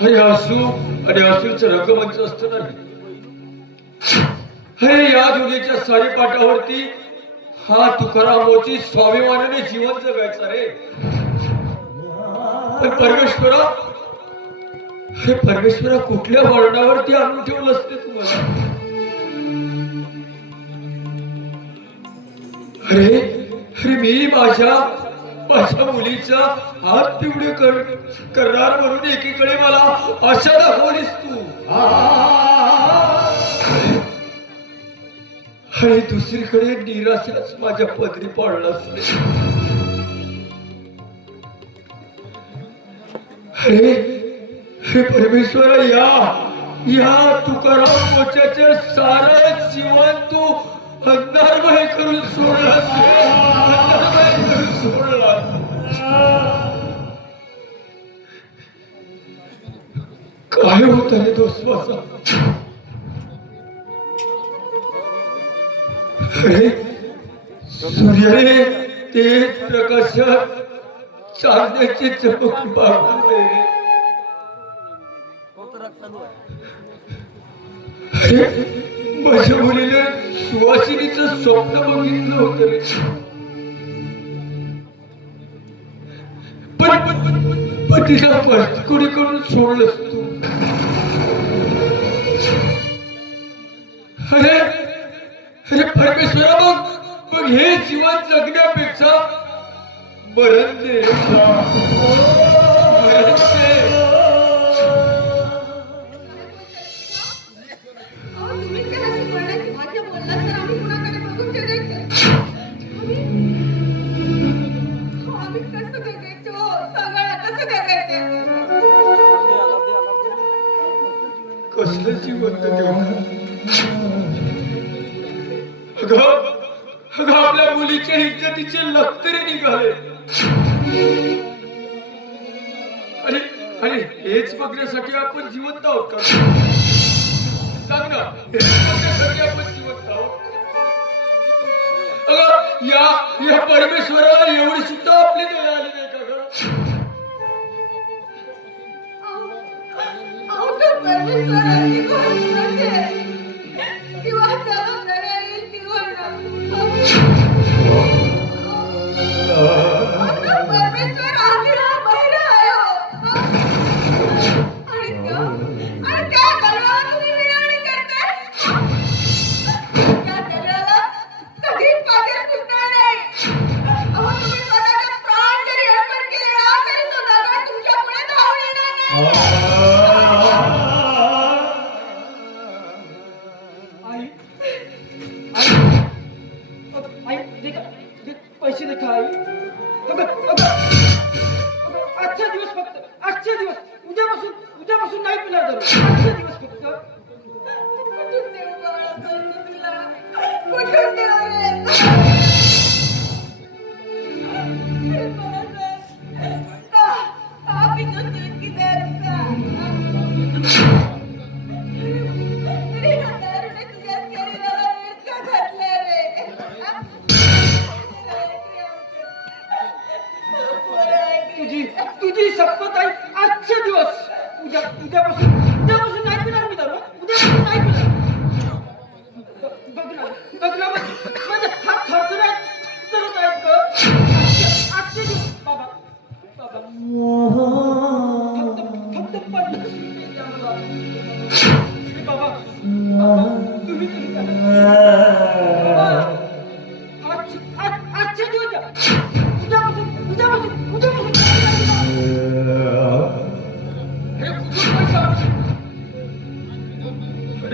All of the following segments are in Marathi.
हे असू आणि असूच रंगमंच असत नाही. हे या दुनियेच्या सारीपाटावरती हा तुकारामोची स्वाभिमानाने जीवन जगायचा रे. पण परमेश्वरा, हे परमेश्वरा कुठल्या वर्णावरती आणून ठेवलं असते तुम्हाला? अरे अरे मी माझ्या मुलीचा हात पिवळे करणार म्हणून एकीकडे मला आशा दाखवलीस तू, आणि दुसरीकडे निराशाच माझ्या पदरी पडलास. अरे हे परमेश्वरा, या तुकाराम मोर्चाचे सारे जीवन तू अंधारमय करून सोडलास, अंधारमय करून सोडलास. काय होत रे दोस्त माझा? अरे सूर्याने तेज प्रकाशात चांदण्याची चमक पाहते. अरे माझ्या मुलीने सुवासिनीचं स्वप्न बघितलं होतं, पण तिला कोणी करून सोडलंस तू. अरे अरे परमेश्वरा, मग हे जीवन जगण्यापेक्षा मरण दे. कसलं जीवन अगं आपल्या मुलीच्या इज्जतीचे लखतरी निघाले, आणि हेच बघण्यासाठी आपण जिवंत आहोत का? सांग ना, हेच बघण्यासाठी आपण जिवंत आहोत? अगं या परमेश्वराला एवढी सुद्धा आपली दया आली नाही का गं?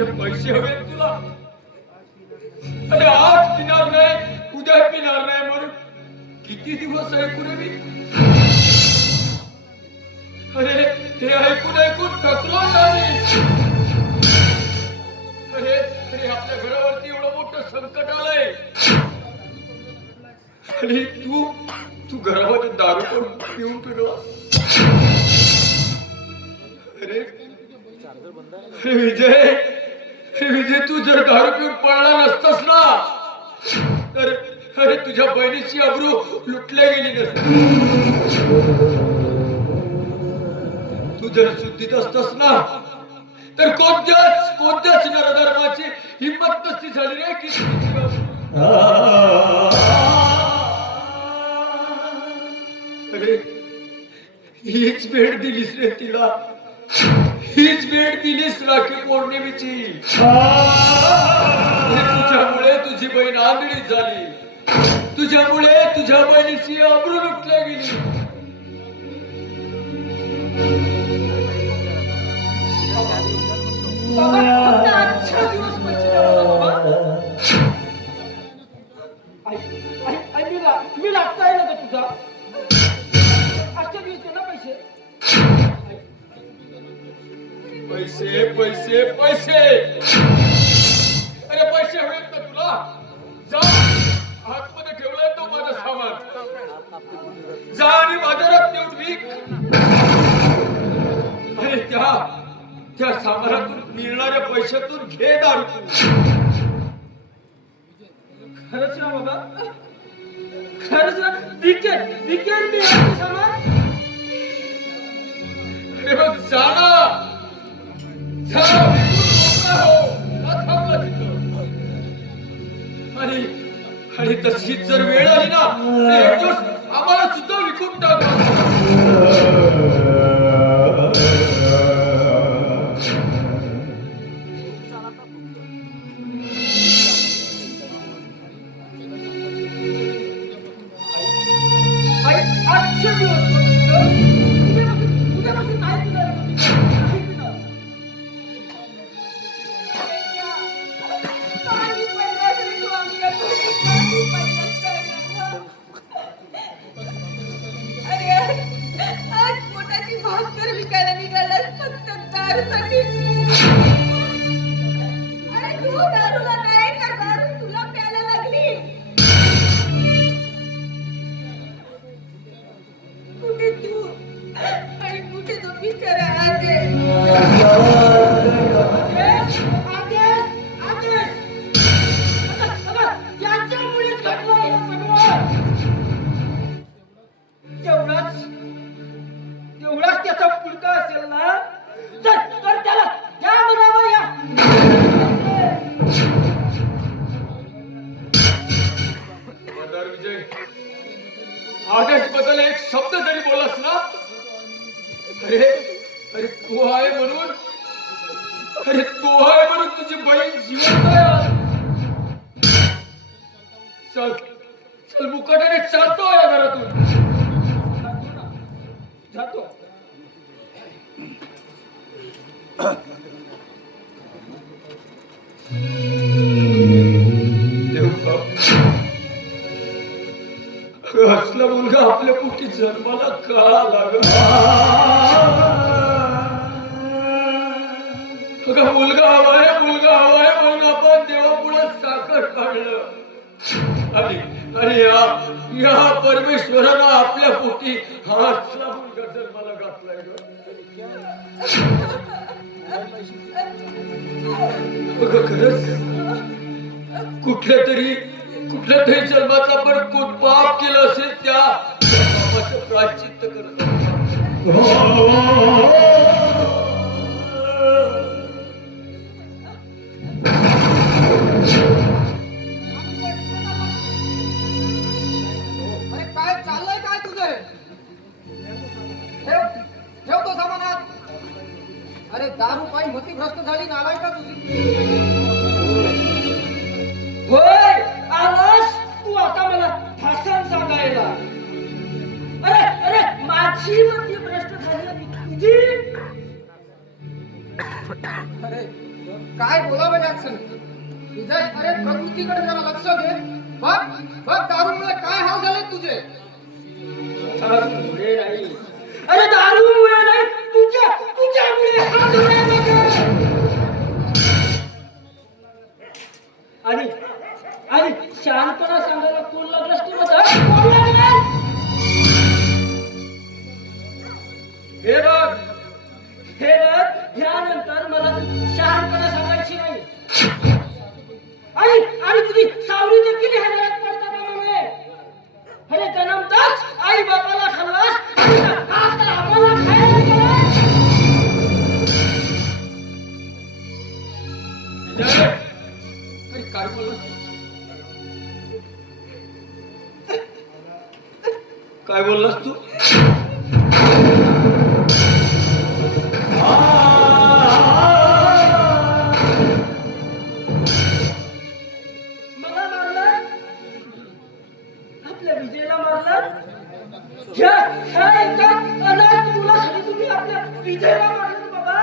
अरे पैसे हवे तुला? अरे आज पिणार नाही, उद्या पिणार नाही म्हणून किती दिवस ऐकू रे मी? अरे हे ऐकून ऐकून थकलो नाही. अरे अरे आपल्या घरावरती एवढं मोठं संकट आलंय आणि तू घरामध्ये दारू पण पिऊन पिलो. अरे अरे विजय तू जर दारू पिऊन पळला नसतास ना तर अरे तुझ्या बहिणीची अब्रू लुटल्या गेली नसती. तू जर शुद्धीत असतास ना तर कोणत्याच नरधर्माची हिंमत नसती झाली रे की अरे हीच भेट दिलीस रे तिला. हीच भेट दिलीस राखी पौर्णिमेची. तुझ्यामुळे तुझी बहीण आंधळी झाली. तुझ्यामुळे तुझ्या बहिणीची अब्रू लुटल्या गेली. अच्छा दिवस मी लागता येईल का तुझा? आजच्या दिवस दे ना पैसे. पैसे पैसे पैसे. अरे पैसे हवेत ना तुला? जा आतमध्ये ठेवलाय तो माझा सामान. जा आणि बाजारात नेऊन विक. अरे त्या सामानातून मिळणाऱ्या पैशातून घे दारू तू. खरंच ना बाबा? खरंच ना? विकेल मी हे सामान? अरे बघ जा ना. जा विकून मोकळा हो. का थांबला तिथं? आणि तशीच जर वेळ आली ना तर एक दिवस आम्हाला सुद्धा विकून टाक. आजच्या दिवस उद्यापासून नाही पिणार. आज पोटाची भाकर विकायला निघालास फक्त दारूसाठी. अरे तू दारूला नाही तर दारू तुला प्यायला लागली. कुठे तू आणि कुठे तो बिचारा आदेश. याच्यामुळेच घडलं हे सगळं. तेवढाच त्याचा पुलका असेल ना तर त्याला या म्हणावं या. विजय आदेश बद्दल एक शब्द जरी बोललास ना अरे तू आहे म्हणून तुझी बहीण जिवंत आहे. चल मुकाट्याने चालतो या घरातून. जातो. असला मुलगा आपल्या पोटी जन्माला का लागला? मुलगा हवाय म्हणून आपण देवापुढे साखर काढलं. आणि या परमेश्वरानं आपल्या पोटी हा असला मुलगा जन्माला घातलाय. खरंच कुठल्या तरी जन्मात आपण कोण पाप केलं असेल त्या पापाचं प्रायश्चित्त करत. काय चाललंय काय तुझं? ठेव तो सामानात. अरे दारू पायी मती भ्रष्ट झाली नालाय का तुझी? होय आलास तू आता मला ठासन सांगायला. अरे माझी मती भ्रष्ट झाली तुझी. अरे काय बोलावं जॅक्सन? विजय, अरे प्रकृतीकडे जरा लक्ष दे. बघ बघ, दारूमुळे काय हाल झाले तुझे. दारूमुळे नाही, अरे दारूमुळे नाही, तुझ्यामुळे हात धुवायला लागले. आणि शहाणपणा सांगायला कोण लागलास तू? कोण लागलास? हे बघ, ह्यानंतर मला शहाणपणा सांगायची नाही. आणि तुझी सावली देखील ह्या घरात पडता कामा नये. अरे जन्मताच आई बापाला खाल्लास, आता आम्हाला खायला गेलास. विजय, अरे काय बोललास तू? काय बोललास तू? मला मारलं, आपल्या विजयला मारलं. ह्या एका अनाथ मुलासाठी तुम्ही आपल्या विजयला मारलं बाबा.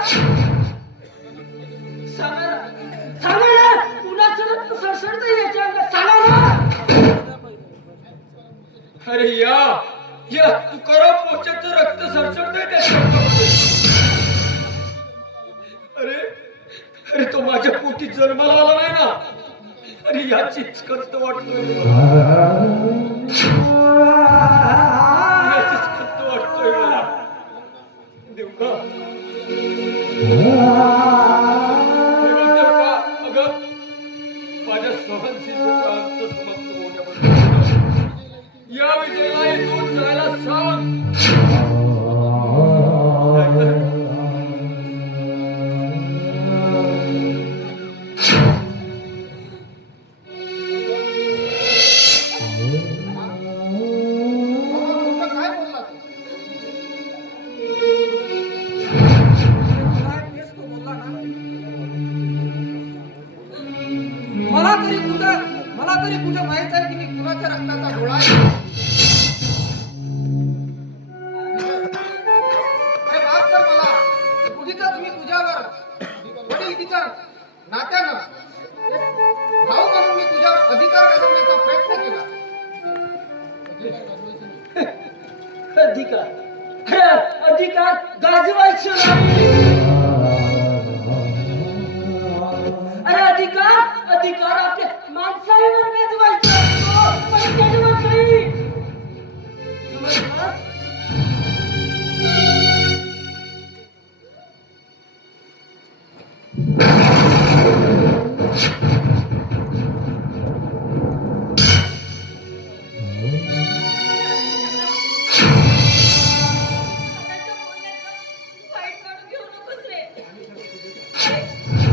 सांगा ना, कुणाचं रक्त सळसळतंय याच्या अंगात? सांगा ना. अरे या तुकाराम पोच्याचं रक्त सरसरतंय त्याच्या अंगामध्ये. अरे तो माझ्या पोटी जन्माला आला नाही ना. अरे याचीच खंत वाटतोय मला. देव का? अगं, माझ्या सहनशीलतेचा अंत समाप्त होण्याबद्दल या विजयाला इथून जायला सांग. काय बोलला तू? काय तेच तो बोलला ना. मला तरी कुठं माहित आहे की मी कुणाच्या रक्ताचा डोळा आहे. अरे माफ कर मला. उगीचच मी तुझ्यावर वडिलकीच्या नात्यानं एक भाऊ म्हणून मी तुझ्यावर अधिकार गाजवण्याचा प्रयत्न केला. अधिकार गाजवायचं नाही. अरे अधिकार आपल्या माणसावर गाजवायचा असतो, पण त्याच्यावर नाही. समजलं? स्वतःच्या बोलण्याचं वाईट काढून घेऊ नकोस रे.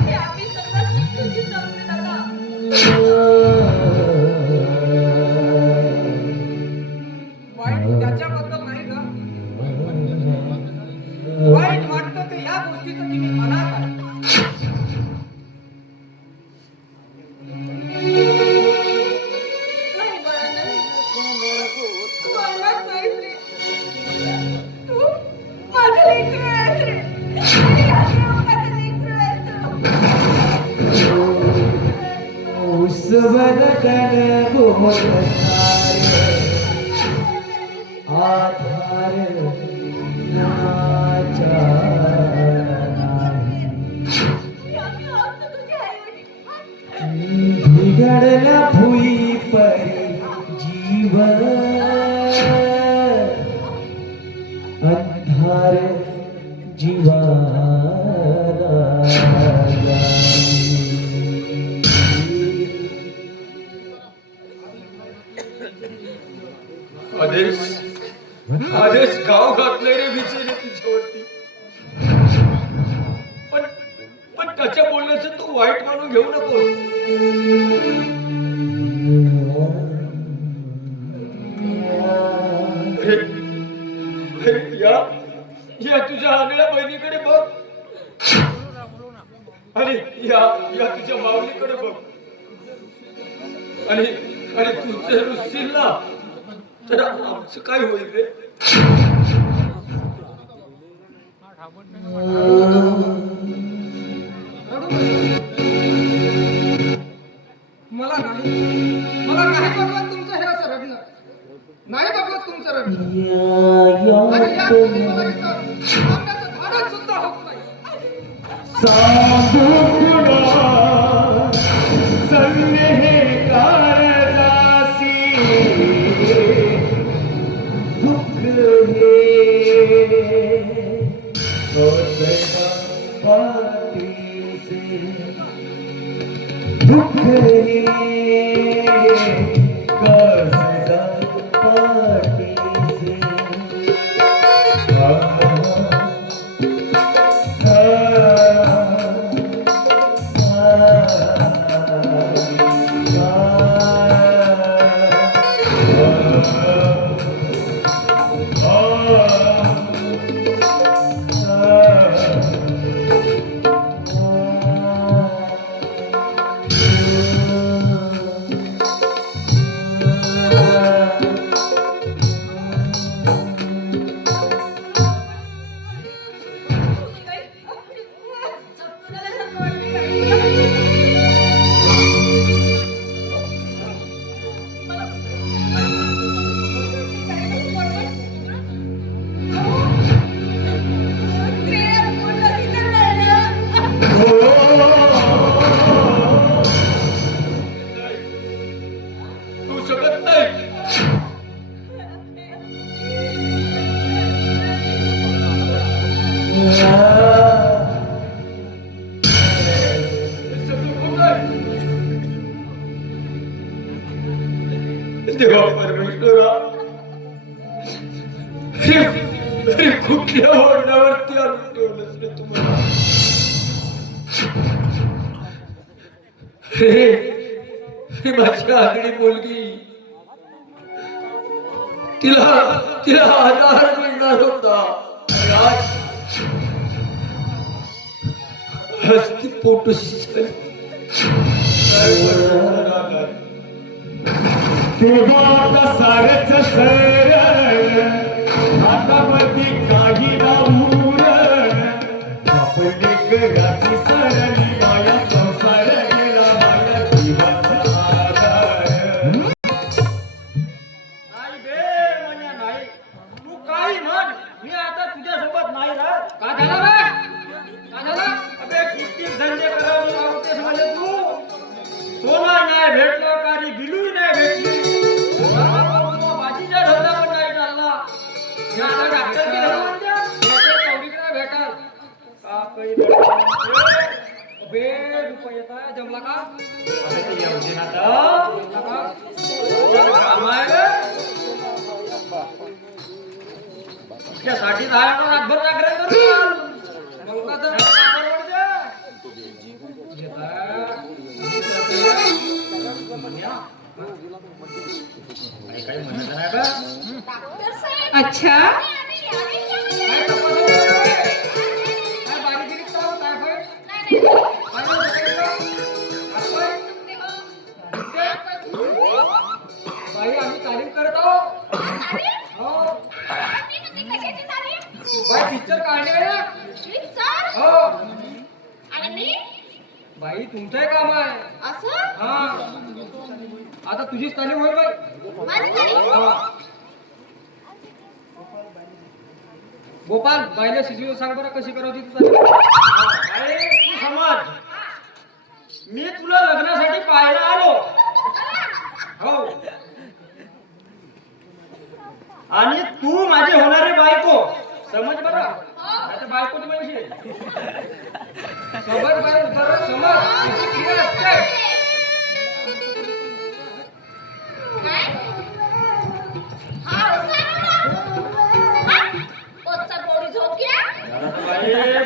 हे आम्ही सगळं तुझी जमले दादा. वाईट त्याच्याबद्दल नाही ना. वाईट वाटतं ते या गोष्टीचं की मी अनाथ आहे. नाही बाळा, नाही. तू अनाथ नाहीस रे. तू माझं लेकरं आहेस रे. आणि ह्या देवाचं लेकरं आहेस तू. आम्ही आहोत ना तुझे आई-वडील. बिघडल्या भुई परी जीवन अंधार जीवाला आदेश गाव घातलंय रे विजयने तुझ्यावरती. पण त्याच्या बोलण्याचं तू वाईट मानून घेऊ नकोस. या तुझ्या आंधळ्या बहिणीकडे बघ आणि या तुझ्या माऊलीकडे बघ. आणि तू जर रुसशील ना तर आमचं काय होईल रे? रडू नको. आणि या स्त्रीमुळे इथं थांबण्याचं धाडस सुद्धा होत नाही. सांगू कुणा संदेह काळजासी दुःख हे होता पाठीसे दुःख हे कसदा पाठीसे तू शकत नाही. हे सगळं खोटं आहे. देवा परमेश्वरा, अरे कुठल्या ओढण्यावरती आणून ठेवलंस रे तुम्हाला. ही माझी आगळी मुलगी, तिला तिला आधार मिळणार होता. हस्ती पोटूशी झाली. तेव्हा सारच सर आता मध्ये काही बाबूर आपली घराची सरणी माया संसार गेला माया जीवाचा आधार. नाही बे म्हण्या नाही, तू काही म्हण, मी आता तुझ्यासोबत नाही राहत. का झाला बे? का झाला? अबे किती धंदे करावं लागतेस म्हणजे तू. सोना नाही भेटलं, काही बिलूही नाही भेटली. भाजीचा धंदा पण नाही चालला. मी आता डॉक्टर की धंदा म्हणत्या, याच्या चौकीकडे भेटाल. का काही बे रुपये येताय, जमला का? जमला का? काम आहे बे. त्यासाठी रातभर जागरण करू. मग तर काही म्हणत नाही का? अच्छा काय बारीक बाई आम्ही तालीम करत आहोत. हो बाई पिक्चर काढले आहे ना. हो बाई तुमचंही काम आहे. हा आता तुझीच तालीम होईल बाई. हा. गोपाल बाईला शिजवून सांग बरं कशी करायची तू समज. मी तुला लग्नासाठी पाहायला आलो. हो आणि तू माझी होणारी बायको समज बरं. आता बायको तू म्हणजे समज बाई बरं समज अशी क्रिया असते.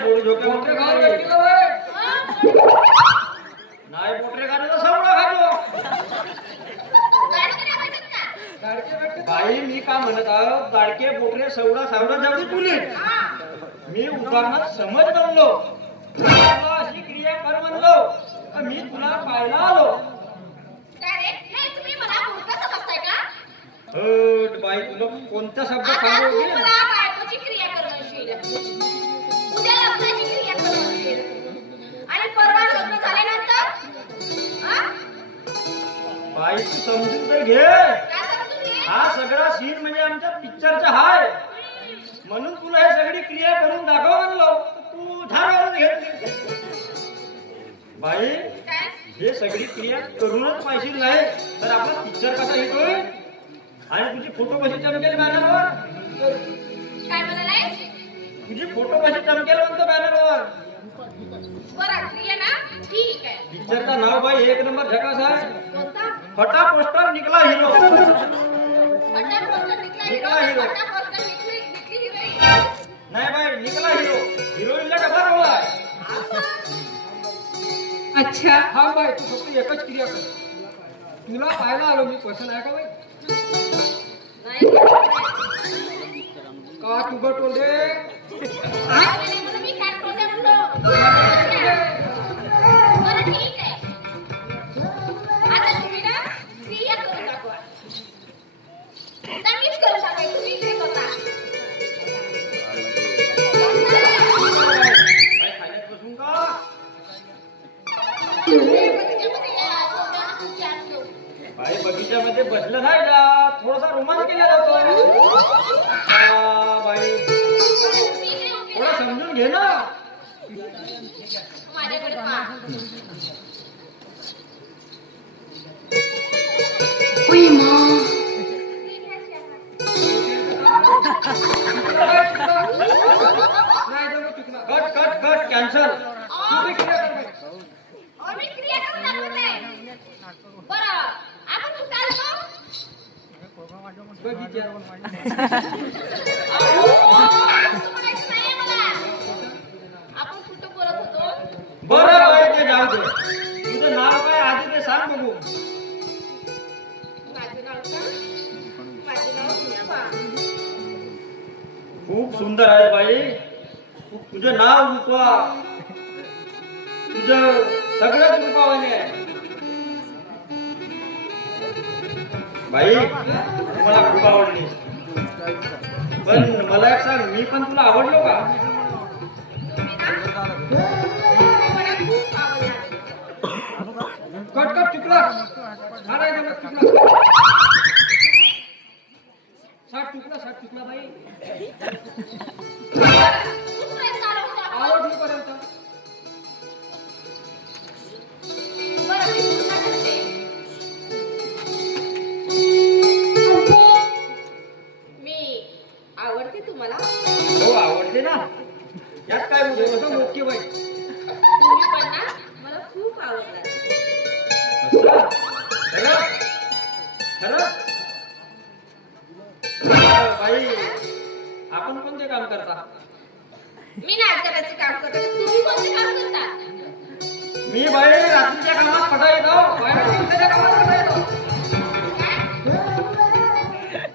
बोडी झोक्या मोठे घाल नाही मोठे घालायचा सवडा खातो. बाई मी का म्हणत आहो दाडके बोटरे सवडा सावडा जाऊ तुले. मी उदाहरणात समज बनलो. अशी क्रिया कर म्हणलो तर मी तुला पाहायला आलो. बाई तुला कोणता शब्द सांगू बाई तू समजून तर घे. हा सगळा सीन म्हणजे आमच्या पिक्चरचा हाय. म्हणून तुला हे सगळी क्रिया करून दाखव म्हणलो. तू धारावरच घेतली. बाई काय हे सगळी क्रिया करूनच पाहिजे नाही तर आपला पिक्चर कसा येतोय. आणि तुझी फोटो कशी चमकेल बॅनरवर. काय म्हणालाय तुझी फोटो कशी चमकेल म्हणतो बॅनरवर. बरं क्रिया ना ठीक आहे. पिक्चरचं नाव बाई एक नंबर झकास आहे. कोणता फटा पोस्टर निकला हिरो. फटा पोस्टर निकला निकला हिरो. फटा पोस्टर निकली हिरोईन. नाही बाई निकला हिरो. हिरोईनला डबा रोल आहे. अच्छा हा बाई तू फक्त एकच क्रिया कर. तुला पाहायला आलो मी. पसंत आहे का बाई. नाही का तू बटोले मी काय बोलते म्हणतो. बरं ठीक आहे. आता तुम्ही ना क्रिया करून दाखवा. आता मीच करून दाखवाय तुम्ही इकडे बघा. बाई खाण्यात बसून का. त्याच्यामध्ये या सोन्याला तुमची आत घेऊ. बाई बगीच्यामध्ये बसलं नाही का थोडासा रोमांच केला जातो. बाई तुम्ही इकडे उभे थोडं राहा. समजून घे ना. माझ्याकडे पहा. नाही जमत चुकला. Cut cut cut cancel. दुसरी क्रिया कर बाई. मी क्रिया करून दाखवते. बरं आपण तू काय करतो. बगीचा. असं म्हणायचं नाहीये मला. आपण कुठं बोलत होतो. बरं बाई ते जाऊ दे. तुझं नाव काय आधी ते सांग बघू. माझं नाव का माझं नाव पुष्पा. खूप सुंदर आहे बाई. तुझं नाव रूपा. तुझं सगळंच रूपावाने आहे. बाई मला खूप आवडली. पण मला एक सांग मी पण तुला आवडलो का. मला खूप आवडला. कट कट चुकला. हा नाही जमत चुकला. साठ चुकला बाई. दुसरं चालवून दाखव. आवड होईपर्यंत. बरं मी पुन्हा करते. मी आवडते तुम्हाला. हो आवडते ना. यात काय एकदम बोलतो. ओके बाई. तुम्ही पण ना मला खूप आवडला. खरं खरं बाई आपण कोणते काम करता. मी नाटकाचे काम करते. तुम्ही कोणते काम करता. मी बाई रात्रीच्या कामात पटा येतो. दिवसाच्या कामात पटा येतो.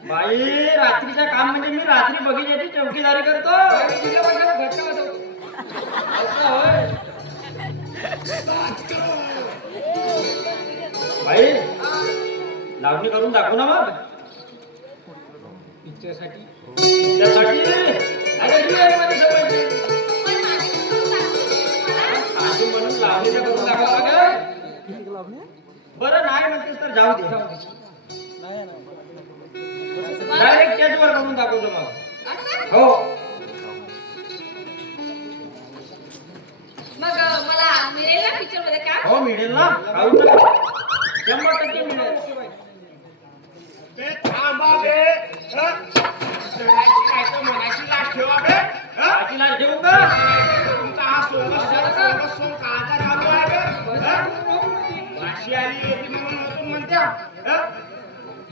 बाई रात्रीचं काम म्हणजे मी रात्री बगीच्याची चौकीदारी करतो. बाई तुझ्या पैशाला घटका वाजवतो. असं होय. बाई लावणी करून दाखवू ना मग. पिक्चरसाठी. त्यासाठी अरे ही आहे माझी सवय. पण माझे करून दाखवते तुम्हाला. आधी म्हणून लावणीच्या करून दाखवा लागेल. बरं नाही म्हणतेस तर जाऊ दे. डायरेक्ट कॅचवर करून दाखवतो मग. असं हो मग मला मिळेल ना पिक्चर मध्ये का. हो मिळेल ना. काढून टाका. 100% मिळेल. बाकी लाच ठेवू का.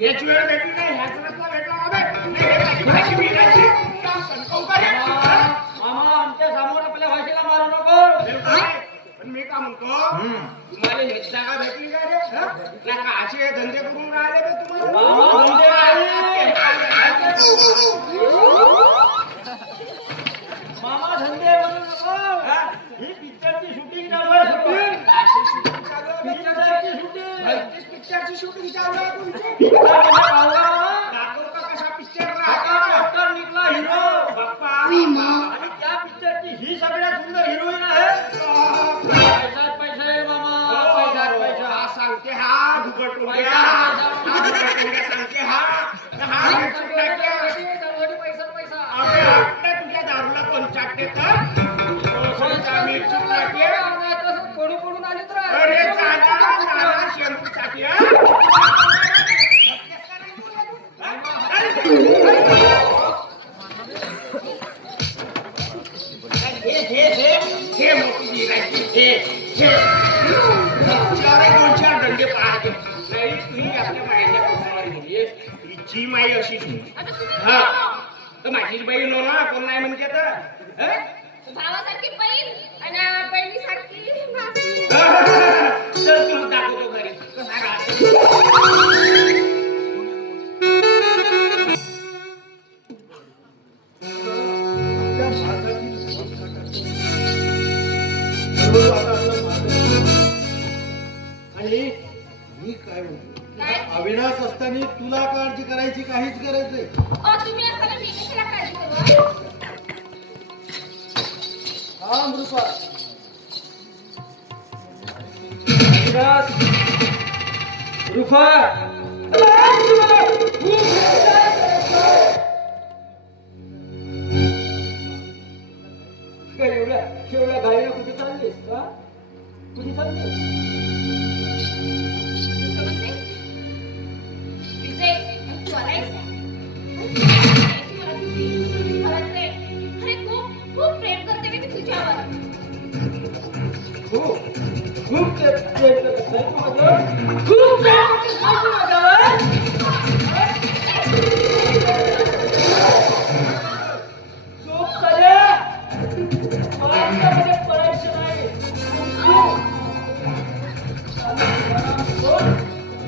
याची वेळ भेटली नाही ह्याच रस्ता भेटला मामा आमच्या समोर आपल्या भाषेला मारू नको. पण मी का म्हणतो तुम्हाला हेच जागा भेटली का रे का असे धंदे करून राहिले बे तुम्हाला मामा धंदे नाही. मामा धंदे म्हणू नको. ही पिक्चरची शूटिंग चालू आहे. पिक्चरची शूटिंग. पिक्चरची शूटिंग चालू आहे तुमची पिक्चर म्हणजे पावला. दाखव का कसा पिक्चर आता डॉक्टर निघला हिरो. बाप्पा आणि त्या पिक्चरची ही सगळ्यात सुंदर हिरोईन आहे. पैसाच पैसा आहे मामा. पैसाच पैसा. हा सांगते हा दुकट टोंग्या. हा दुकट टोंग्या सांगते हा अबे हट्टा तुझ्या दारूला कोण चाटते तर पडून आले तर अरे चाला शेंबू चाटी हे मोठी गिरायची दोन चार दंडे पाहते नाही तुम्ही आपल्या मायच्या पोटावर गेली हिची माई अशीच हा तर माझीच बाई नो ना कोण नाही म्हणते तर भावासारखी बहीण आणि बहिणीसारखी भाची. तर तुला दाखवतो घरी कसा राहतो आणि मी काय म्हणतो काय? अविनाश असताना तुला काळजी करायची काहीच गरज नाही. तुम्ही असताना मी कशाला काळजी करू? हा मृपा रुफा एवढ्या गाडीला कुठे चाललीस का कुठे चाललीस समजते? विजय, तू आलायस? खरंच रे. अरे खूप प्रेम करते मी तुझ्यावर. खूप प्रेम करतेस ना तू माझ्यावर? खूप प्रेम करतेस ना तू माझ्यावर? चूक साल्या. माझ्यामध्ये पडायचं नाही.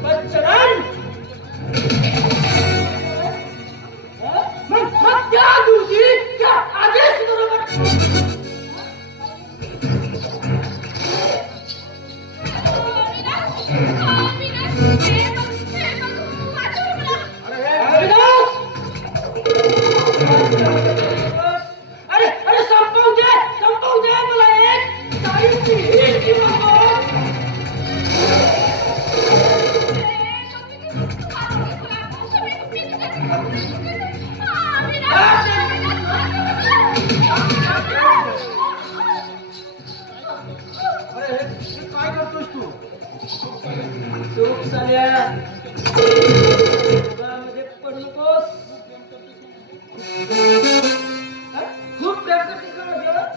बच्चन मग त्या दिवशी त्या आदेश बरोबर अरे अरे संपवू दे मला एक तारीखची हिस्ट्री अरे हे काय करतोस तू? चूक साल्या मध्ये पडू नकोस खूप प्रेम करतेस ना माझ्यावर?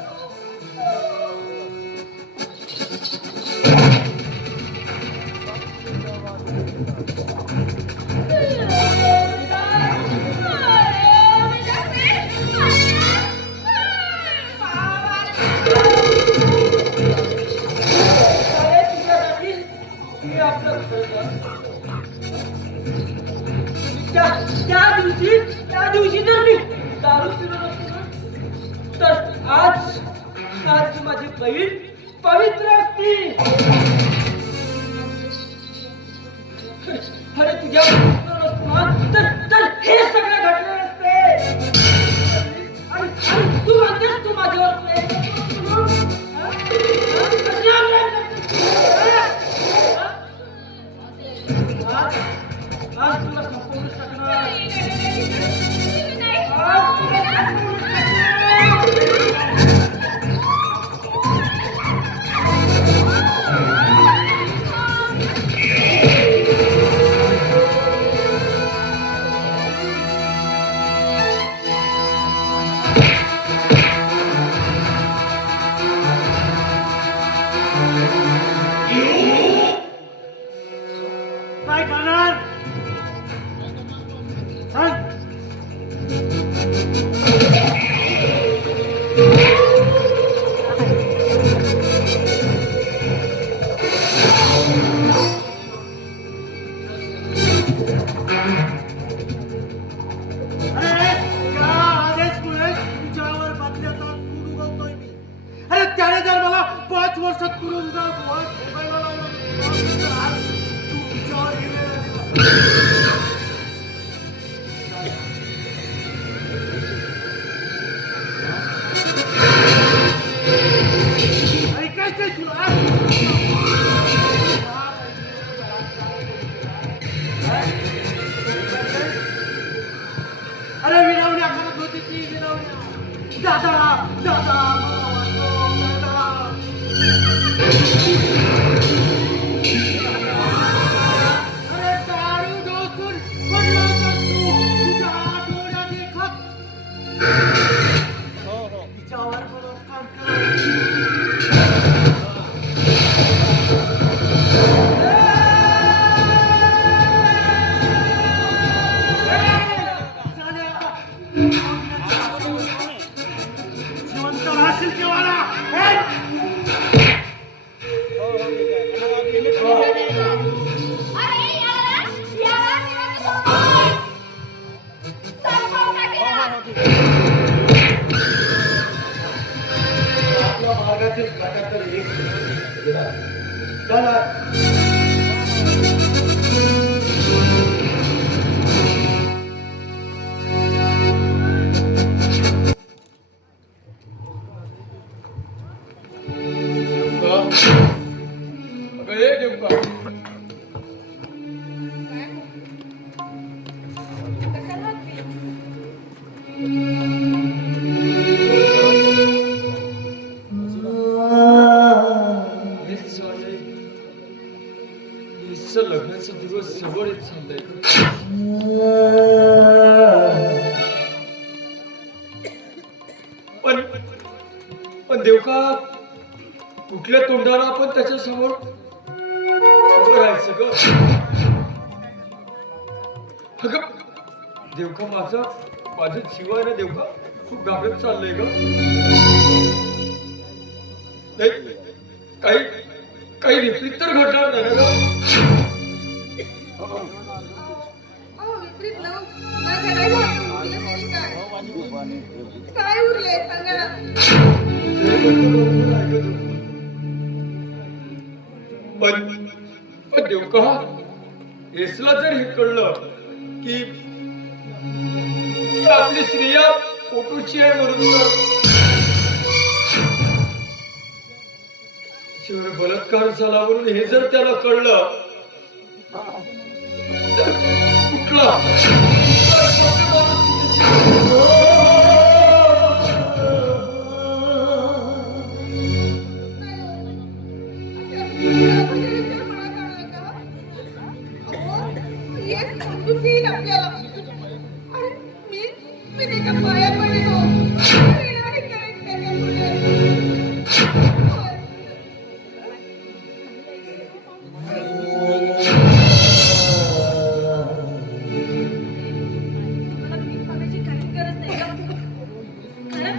साले तुझ्यासाठी मी आपलं घर त्या दिवशी जर मी दारू पिलो नसतो ना, तर आज माझी बहीण पवित्र असती. अरे तुझ्या तर हे सगळं घडलं नसते. आणि तू म्हणतेस तू माझ्यावर प्रेम करतोस म्हणून? हा? हा? कसला प्रेम करतोस? हा? आज तुला संपवून टाकणार. आज तुला संपवून काय करणार? सांग. अरे त्या आदेशमुळे तुझ्यावर बदल्याचा सूड उगवतोय मी. अरे त्याने जर मला 5 वर्ष तुरुंगात ठेवायला लावलं तर आज तू तुझ्यावर गेलेला. ऐकायचंय तुला? केली तरी झाली. अरे यार यार तेरा सरपंच आपल्या मार्गातील प्रकार एक चला अगं हे देवका कशाला हेच चाललंय हेच लग्नाचा दिवस जवळ येत चाललाय पण पण देवका कुठल्या तोंडाला आपण त्याच्या समोर उभं राहायचं ग अगं देवका माझं जीवन आहे देवका खूप घाबरत चाललंय ग नाही काही काही विपरीत तर घडणार नाही ना ग? विपरीत न घडायला उरलं तरी काय उरले सांगा जे म्हणतो बरोबर ऐकत होतो. पण देवका येसला जर हे कळलं की आपली स्त्रिया फोटोची आहे म्हणून शिवाय बलात्कार झाला म्हणून हे जर त्याला कळलं तर कुठला आपल्याला आणि मी त्याच्या पाया पडलो आणि मला भीक मागायची काही गरज नाही का कारण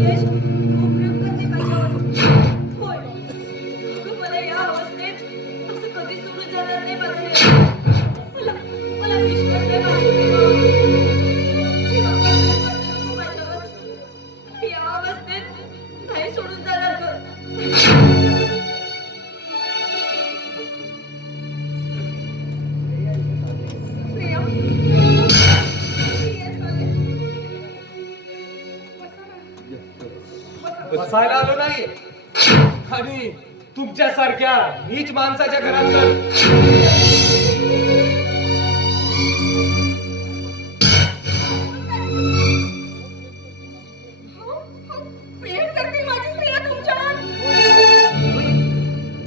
यश खूप प्रेम करते माझ्यावर होय अगं मला या अवस्थेत असं कधी सोडून जाणार नाही माझं यश मला विश्वास आहे माझ्यावर जीवा पडलं माझ्यावर या अवस्थेत नाही सोडून जाणार ग बसायला आलो नाही आणि तुमच्यासारख्या नीच माणसाच्या घरात तर प्रेम करते माझी स्त्रिया तुमच्यावर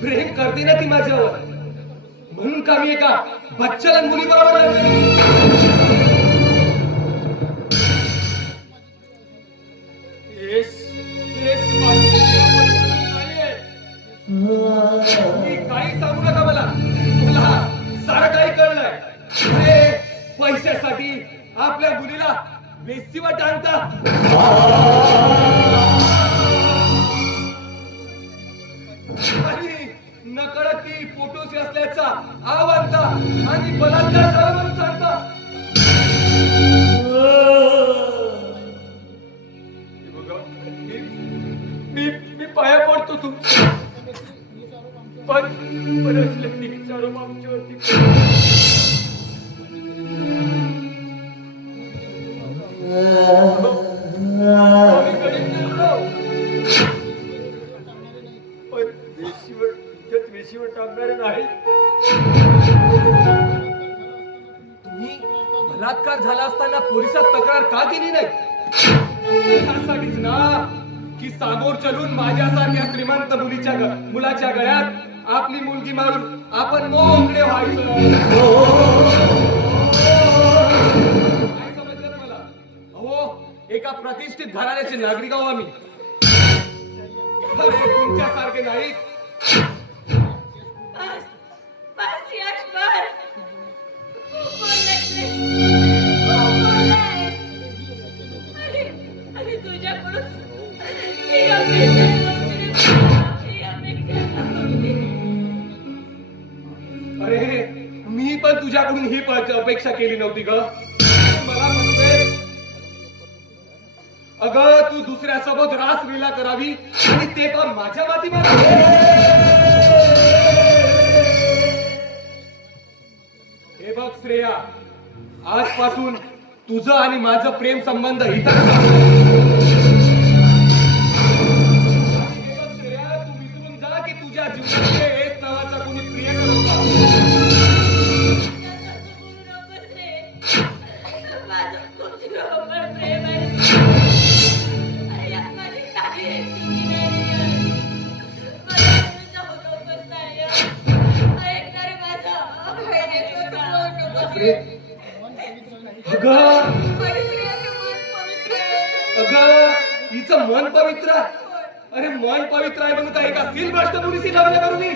प्रेम करते ना ती माझ्यावर म्हणून का मी एका बच्चाला मुली बरोबर मी काही सांगू नका मला सारं काही कळलंय अरे पैशासाठी आपल्या मुलीला बेस्तीवर टाळता आणि नकळत ती फोटोची असल्याचा आवाज आणि बलात्कार झाला म्हणून सांगता मी पाया पडतो तुमच्या पण असले विचारू आमच्यावरती वेशीवर टाकणारे नाही तुम्ही बलात्कार झाला असताना पोलिसात तक्रार का केली नाही त्यासाठीच ना की समोर चलून माझ्यासारख्या श्रीमंत मुलाच्या गळ्यात आपली मुलगी मारून आपण मोकळे व्हायचं काय समजलं ना मला अहो एका प्रतिष्ठित घराण्याचे नागरिक आहो आम्ही तुमच्यासारखे नाही बस यश बस खूप बोलले खूप बोलले आणि तुझ्याकडून ही अपेक्षा नव्हती. अरे मी पण तुझ्याकडून ही अपेक्षा केली नव्हती ग. मला म्हणतोय अगं तू दुसऱ्यासोबत रासलीला करावी आणि ते पण माझ्या मातीमध्ये. हे बघ श्रेया, आजपासून तुझं आणि माझं प्रेम संबंध इथं श्रेया, तू विसरून जा की तुझ्या जीवनामध्ये हेच नावाचा कोणी प्रियकर होता. माझं खूप जीवावर प्रेम आहे. अरे यात माझी काही चुकी नाही. मला तुझ्या बरोबर नाही. ऐकणारे माझं अगं माझी प्रियाचं मन पवित्र आहे. अगं हिचं मन पवित्र आहे. अरे मन पवित्र आहे म्हणून काय एका सिलभ्रष्ट मुलीशी लग्न करू मी?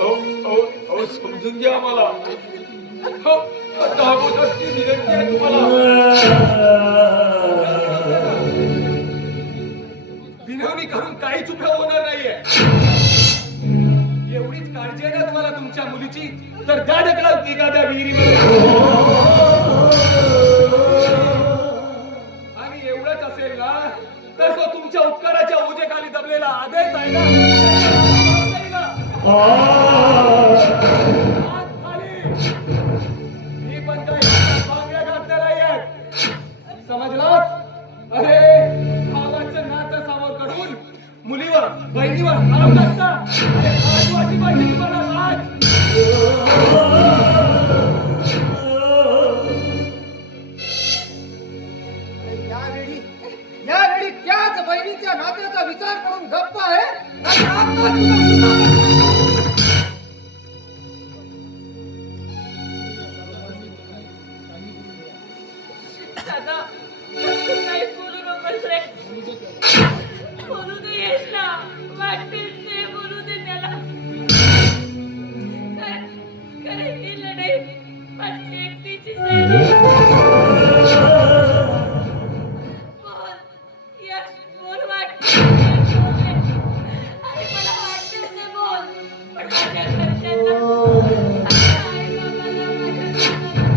अहो, समजून घ्या मला. हो, आता अगोदरची विनंती आहे तुम्हाला. विनवणी करून काहीच उपयोग होणार नाहीये. एवढीच काळजी आहे ना तुम्हाला तुमच्या मुलीची, तर द्या ढकला एखाद्या विहिरीमध्ये. आणि एवढंच असेल ना तर तो तुमच्या उपकाराच्या ओझेखाली दबलेला आदेश आहे ना. हात खाली. मी पण काही बांगड्या घातल्या नाहीयेत. समजलास? अरे भावाचं नातं सामोर करून मुलीवर बहिणीवर आरोप टाकता. अरे लाज वाटली पाहिजे तुम्हाला, लाज. यावेळी त्याच बहिणीच्या नात्याचा विचार करून गप्प आहे. नाहीतर आत्ताच तुझा दादा, तू काही बोलू नकोस रे. बोलू दे यशला. वाटेल ते बोलू दे त्याला. खरं ही लढाई माझी एकटीचीच आहे. बोल यश, बोल. वाटेल ते बोल रे. अरे मला वाटेल ते बोल. पण माझ्या घरच्यांना, माझ्या आई-बाबाला, माझ्या नानाला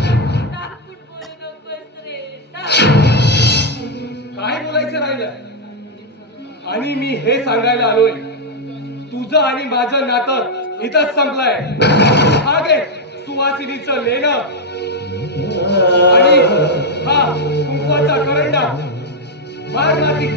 टाकून बोलू नकोस रे. काय बोलायचं राहिलं? आणि मी हे सांगायला आलोय, तुझं आणि माझं नातं इथंच संपलंय. हा घे सुवासिनीचं लेणं आणि हा कुंकवाचा करंडा. मार माती.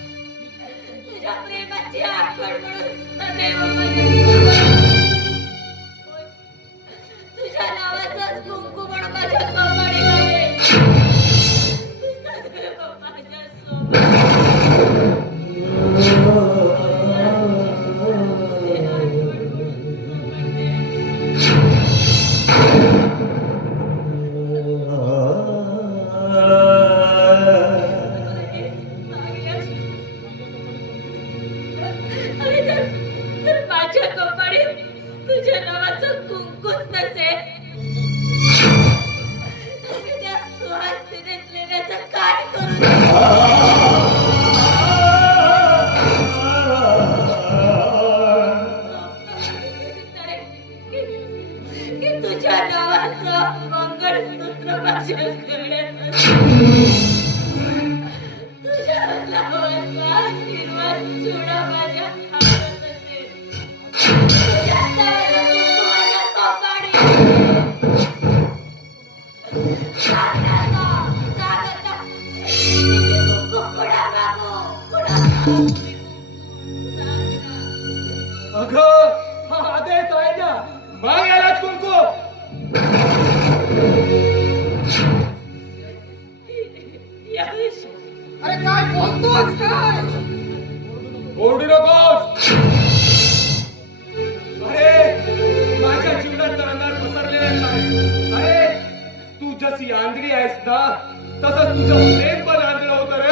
तुझ्या प्रेमाची आठवण म्हणून सदैव माझ्या तुझ्या नावाचाच कुंकू म्हणून माझ्या कपाळी लावेल. तू सदैव माझ्यासोबत. अरे जर माझ्या कपाळी तुझ्या नावाचं कुंकूच नसेल तर मी त्या सुहासिनीत लेण्याचं काय करू? की तुझ्या नावाचं मंगळसूत्र माझ्या गळ्यात असेल. तुझ्या नावाचा आशीर्वाद चुडा माझ्या हातात असेल. तुझ्या नावाचं माझ्या कपाळी. सांग आता, सांग आता. कुडा बाबू, कुडा बाबू. सांग ना. अगं हा आदेश आहे ना. माग यालाच कुंकू. जशी आंधळी आहेस ना तसंच तुझं प्रेम पण आंधळं होतं रे.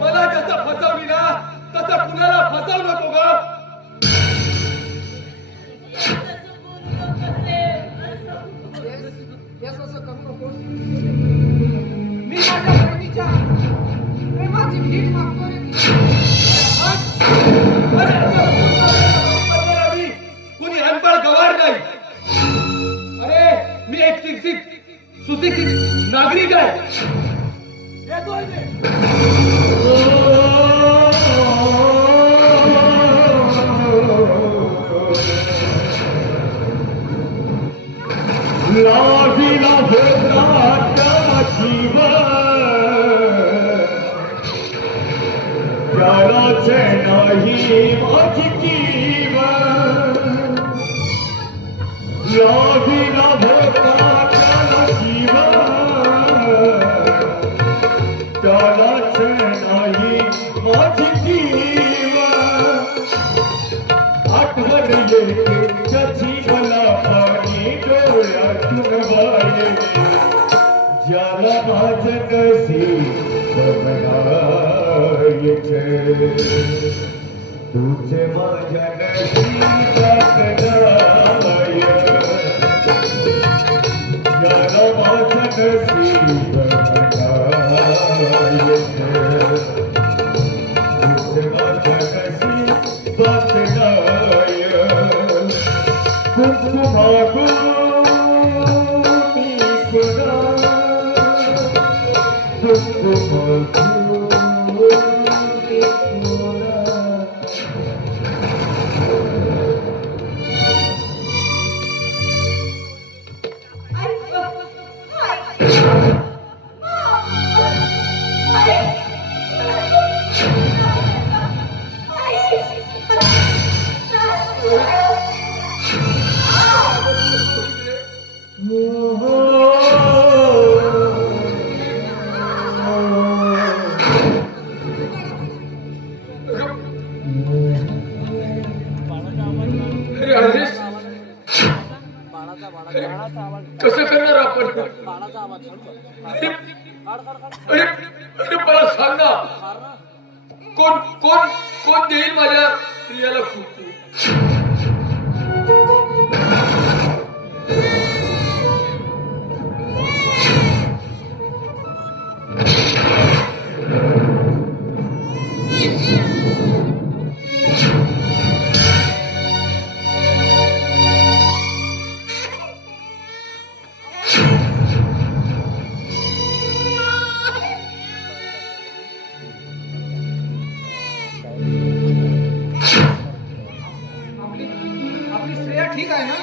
मला जसं फसवली ना तसं कुणाला फसवू नको ग. मी माझ्या बहिणीच्या प्रेमाची भीक मागतो रे. अरे मी कुणी अनपढ गवार नाही. अरे मी एक सुशिक्षित नागरिक आहे. येतोय मी. लागिला भोगाचा जीव त्यालाच नाही माझी कीव. लागिला भोगाचा जीव त्यालाच नाही माझी कीव. आठवण येते त्याची मला पाणी डोळ्यातून वाहिले. ज्याला माझं नशीब बनायचे तुझे माझ्या नशिबात नाही. ज्याला माझं नशीब बनायचे तुझे माझ्या नशिबात नाही. कुंकुमागो मी खुदा कुंकुमागो मी खुदा. अरे हरीश, कसं करणार आपण? अरे अरे अरे मला सांग ना, कोण कोण कोण देईल माझ्या स्त्रियाला कुंकू? आपली श्रेया ठीक आहे ना?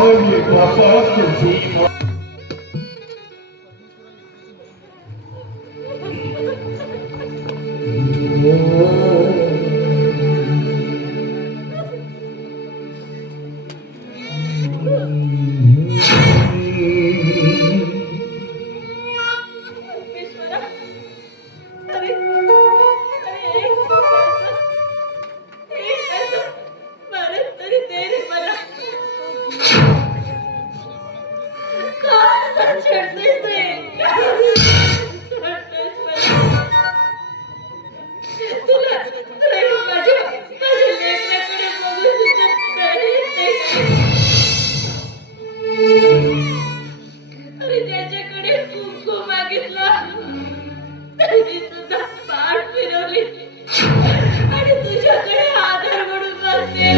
Olhe com a porta de परमेश्वरा, अरे अरे एक परत तरी दे रे मला. का असं चिडतेस रे? चिडतेस मला? तुला तुला माझ्या लेकराकडे बघून सुद्धा डर येते. अरे त्याच्याकडे कुंकू मागितलं तरी सुद्धा पाठ फिरवली आणि तुझ्याकडे आधार म्हणून बसले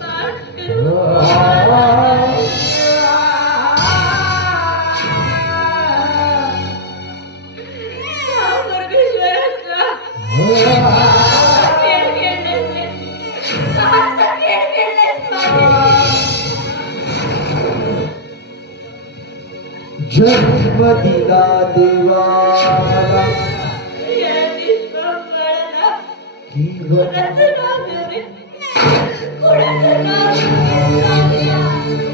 पाठ फिरवली. जन्म दिला देवाला यांनी बाळाला जीवन कोणाचं नाव देऊ रे? कोणाचं नाव देऊ?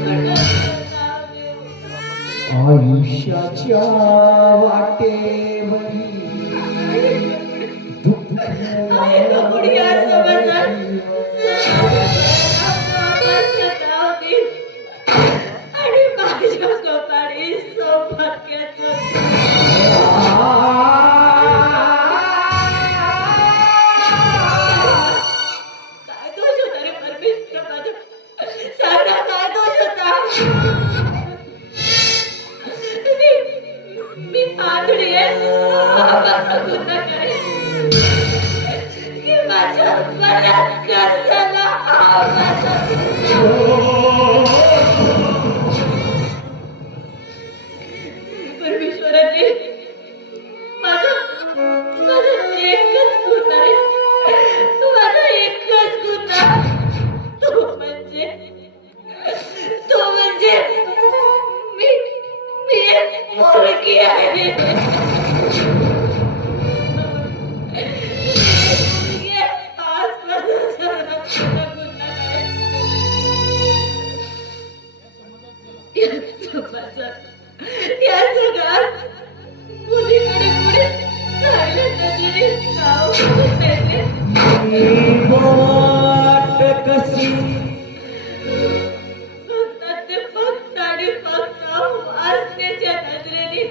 कोणाचं नाव देऊ? आयुष्याच्या वाटेवरी दुःख आहे का कोणी या समाजात? नाव दे. आणि माझ्या कपाळी सौभाग्याचं काय दोष होता रे परमेश्वर माझा? सांग ना, काय दोष होता? मी आंधळी आहे. माझा गुन्हा काय? की माझ्या बलात्कार झाला. माझा परमेश्वराने माझा एकच गुन्हा आहे. माझा एकच गुन्हा. तो म्हणजे मी एक मुलगी आहे रे. मुलगी आहे. आज माझा सर्वात मोठा गुन्हा आहे. या जगात मुलीकडे पुढे चालल्या नजरे नाव बघायचे. वाट कशी फक्त ते फक्त आणि फक्त वासनेच्या नजरेने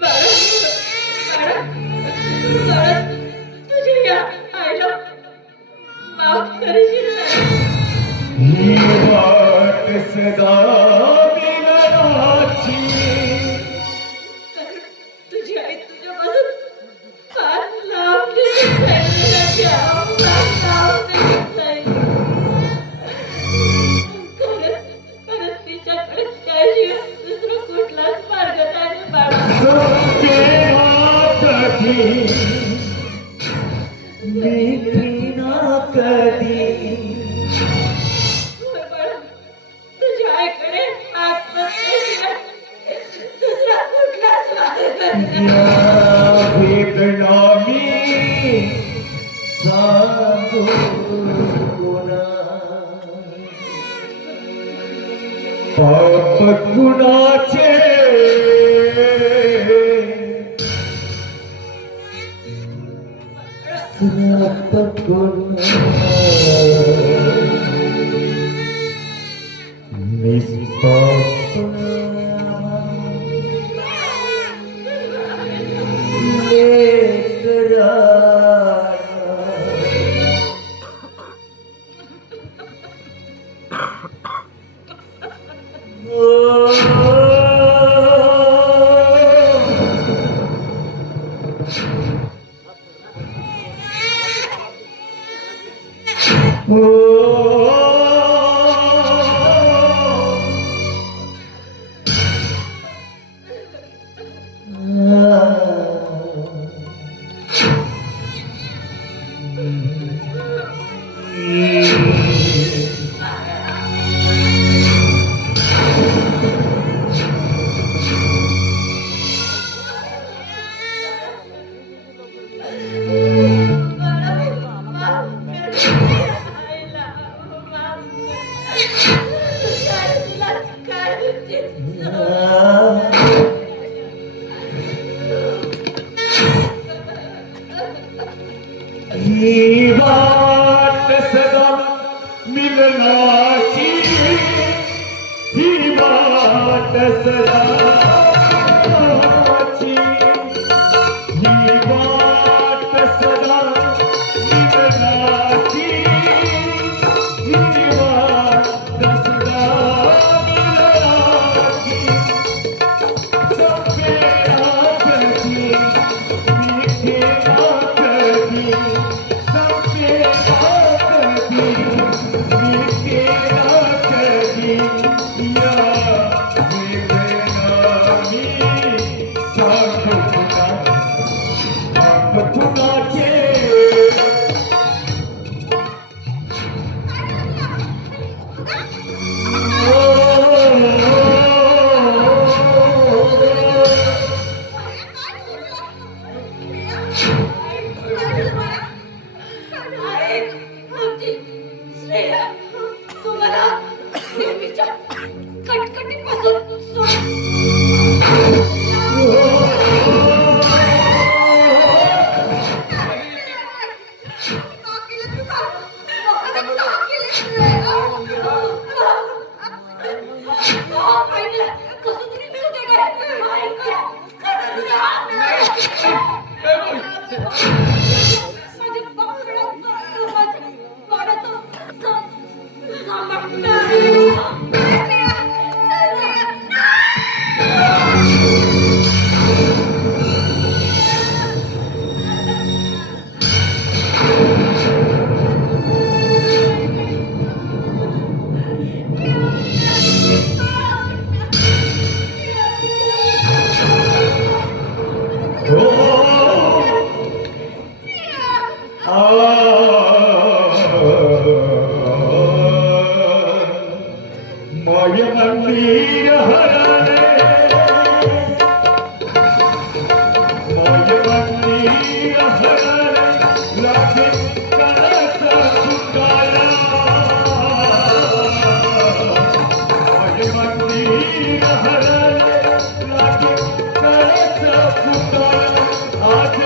बाळा, तुझ्या या आईला माफ करशील ना? ही वाट सदा मिलनाची कारण तुझी आई तुझ्यापासून फार लांब निघून जाईल. फार लांब निघून जाईल. कारण तिच्याकडे त्याशिवाय दुसरा कुठलाच मार्ग नाही बाळा. कधी होय बाळा, तुझ्या आईकडे आत्महत्या दुसरा कुठलाच मार्ग नाही. वेदना मी सांगू कोणा पाप गुणाचे श्राप गुण निष्पाप ही वाट सदा मिलनाची ही वाट सदा मिलनाची ही वाट सदा मिलनाची ही वाट सदा मिलनाची सबके आखरी मीठे आखरी सबके आखरी मीठे आखरी या वेदनामी साखुना कसं तरी मिळते काय कसं तुझ्या माझ्या बाळाचं माय मंदिर हरले माय मंदिर हरले लागे कळस फुटाला माय मंदिर हरले लागे कळस फुटाला आज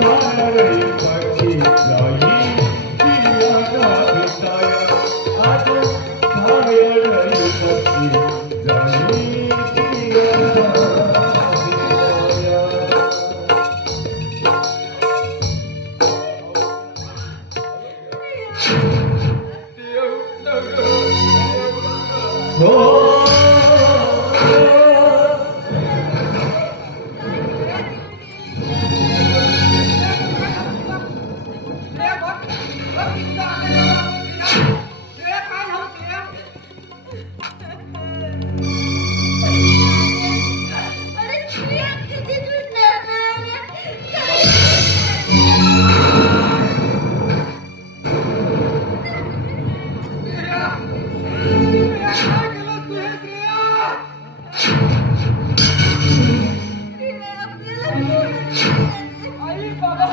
जाणवली माझी जाई पियाला भेटाया आज जाणवली माझी जाई पियाला अरे श्रेया किती आई बाबा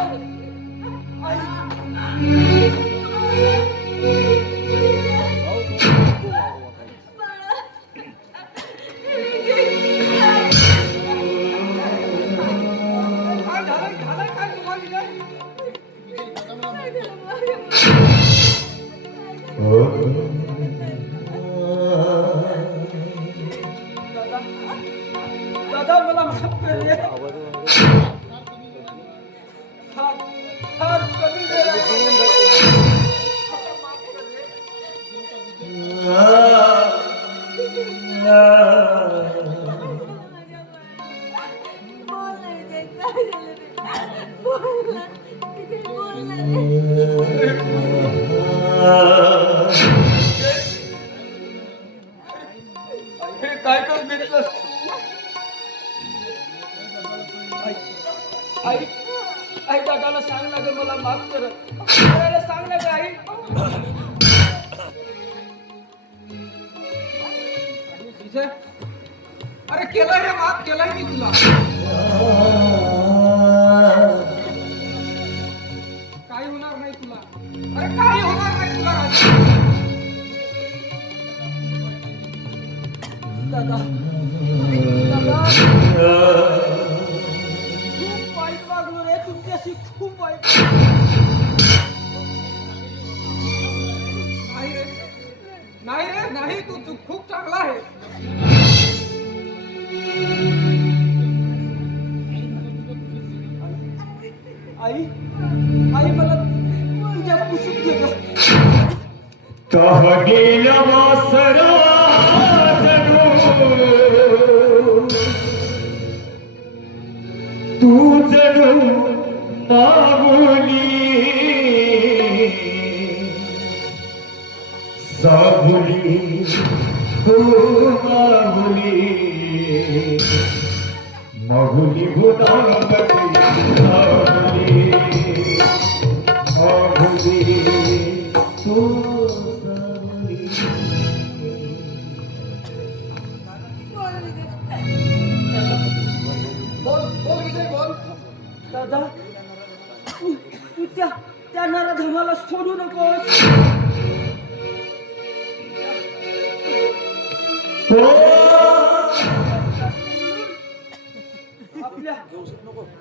काय झालं काय तुम्हाला दादा मला माफ कर रे फार कमी वेळ हे काय कर घेतलं आई आई दादाला सांग ना ग मला माफ कर करायला सांग ना ग आई विजय अरे केलाय रे माफ केलाय मी तुला काही होणार नाही तुला अरे काही होणार नाही तुला दादा दादा खूप वाईट वागलो रे तुमच्याशी खूप वाईट नाही रे नाही रे नाही तू खूप चांगला आहे आई आई मला तुझ्या कुशीत घे गं. तहगील वासरा जणू तू जणू मागुली साबुली तू मागुली मागुली गुणांगती साबुली मागुली तू बोल विजय बोल दादा तू त्या नराधमाला सोडू नकोस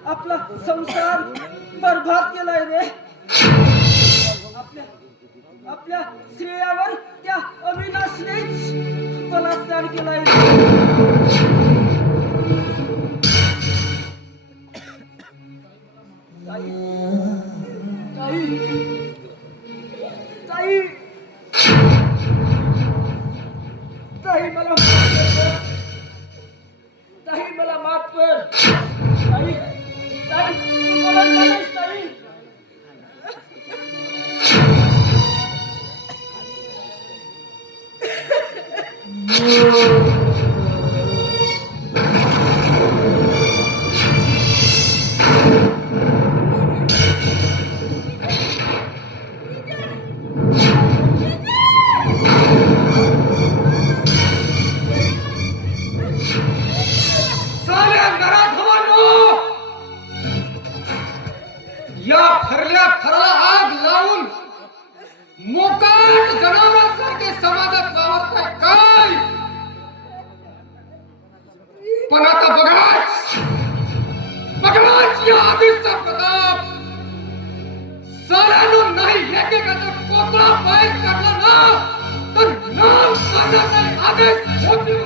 आपला संसार बरबाद केलाय रे आपल्या श्रेयावर त्या अविनाशनेच बलात्कार केलाय. ताई ताई ताई मला माफ कर. ताई मला माफ कर. ताई ताई तू मला नाहीस ताई. साल्या नराधमांनो! या फरल्या फराला आग लावून मोकाट जनावरांसारखे समाजात वावरताय काय? पण आता बघाच या आदेशचा प्रताप. साल्यानो नाही एकेकाचा कोकळा बाहेर काढला ना तर नाव काढण्याचा आदेश होतो.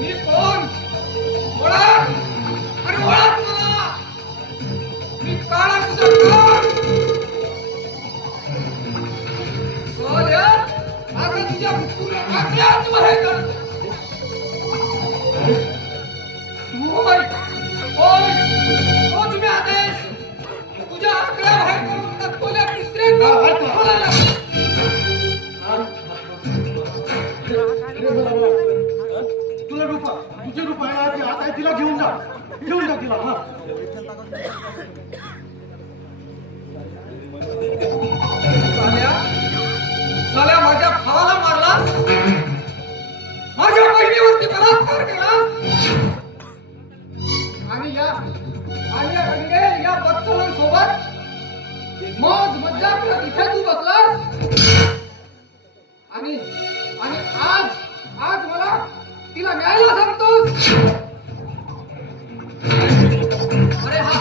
मी कोण? ओळख! अरे ओळख मला! मी काळा तुझा कोण? सोन्या, आता तुझ्या मुकुला आज्ञाच बाहेर काढतो. होय, होय, तो तुम्ही आदेश तुझ्या आकड्या बाहेर काढून टाकतोल्या तिसऱ्यांदा बोलायला. तुला रुपा तुझे रुपये आता तिला घेऊन जा तिला. हा साल्या साल्या माझ्या भावाला मारलास, माझ्या बहिणीवरती बलात्कार केलास आणि या गंगे या बच्चलांसोबत मौज मज्जा करत इथे तू बसलास आणि आज मला तिला न्यायला सांगतोस. अरे हा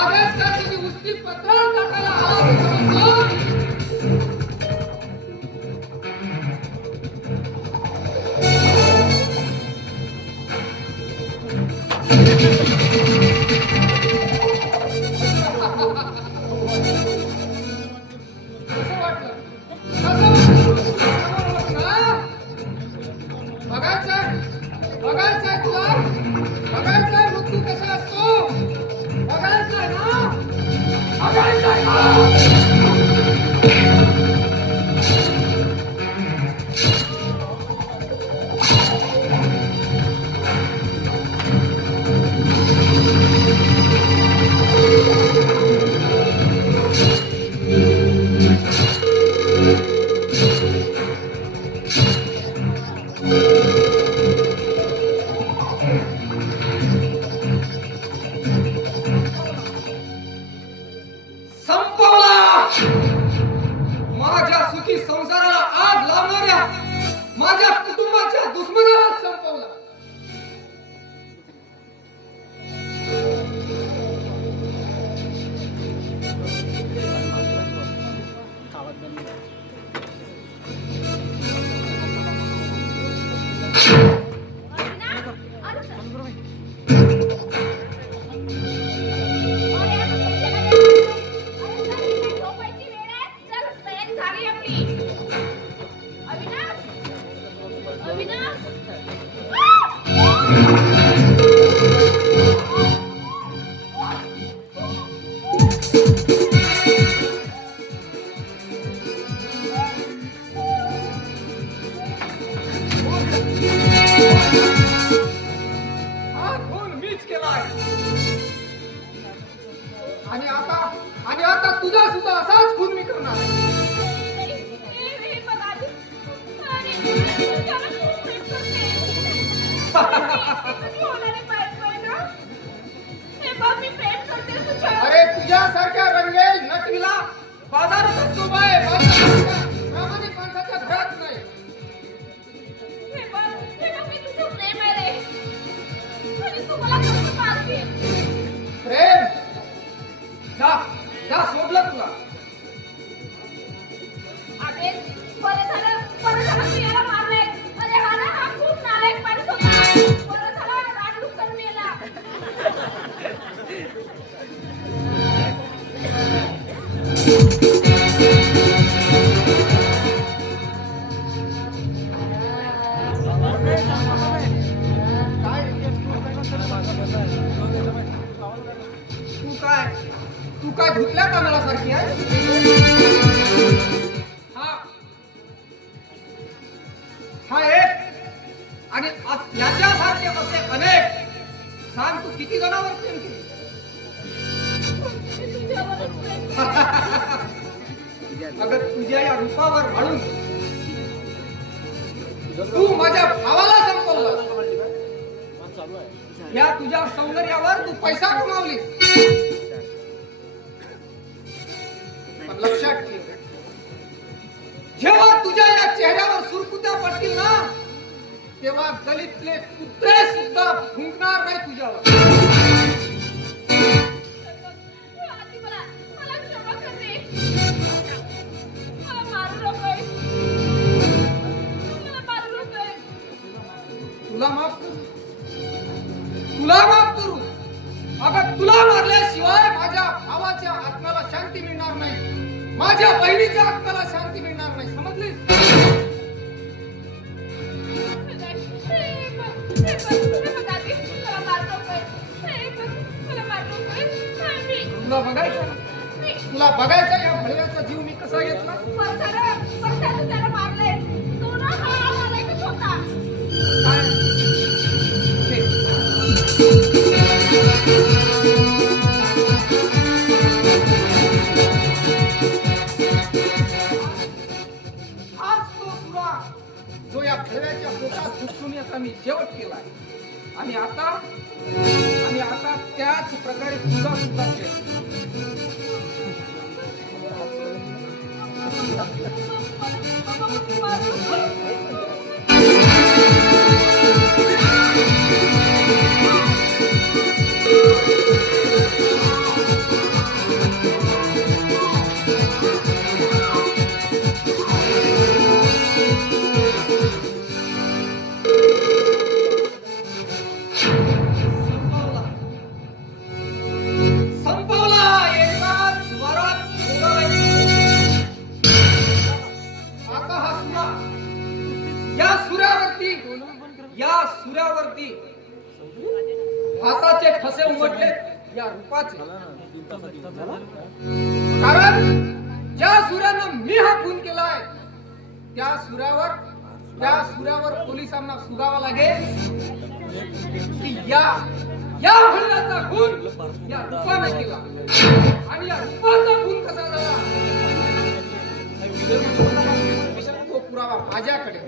आदेश का तुझी उस्ती पत्र टाकायला आला होता. कसं वाटलं? बघायचं माझ्या कुटुंबाच्या दुश्मनाला संपवला. हा खून मीच केलाय. आणि आता तुझा सुद्धा असाच खून मी करणार. अरे तुझ्यासारख्या रंगेल नकलीला बाजारात शोभा आहे. प्रामाणिक माणसाच्या घरात नाही. प्रेम जा जा सोडलं तुला. तू काय धुतल्या तांदळासारखी आहे. हा एक आणि याच्यासारखे असे अनेक. सांग तू किती जणांवर प्रेम केले. अगं तुझ्या या रूपावर म्हणून तू माझ्या भावाला संपवलं. या तुझ्या सौंदर्यावर तू पैसा कमावलीस. पण लक्षात ठेव, जेव्हा तुझ्या या चेहऱ्यावर सुरकुत्या पडतील ना, तेव्हा गलीतले कुत्रे सुद्धा भुंकणार नाही तुझ्यावर. तुला माफ करू, तुला माफ करू. अगं तुला मारल्याशिवाय माझ्या भावाच्या आत्म्याला शांती मिळणार नाही. माझ्या बहिणीच्या आत्म्याला शांती मिळणार नाही. समजली. तुला बघायचं, तुला बघायचं या भडव्याचा जीव मी कसा घेतला. काय? आज तो सुरा जो या भडव्याच्या पोटात घुसून याचा मी शेवट केलाय. आणि आता त्याच प्रकारे तुझा सुद्धा सूर्यावरती हाताचे ठसे उमटले या रूपाचे. कारण ज्या सूर्यानं मी हा खून केलाय त्या सूर्यावर पोलिसांना सुगावा लागेल की या भडव्याचा खून या रूपाने केला. आणि या रूपाचा खून कसा झाला तो पुरावा माझ्याकडे.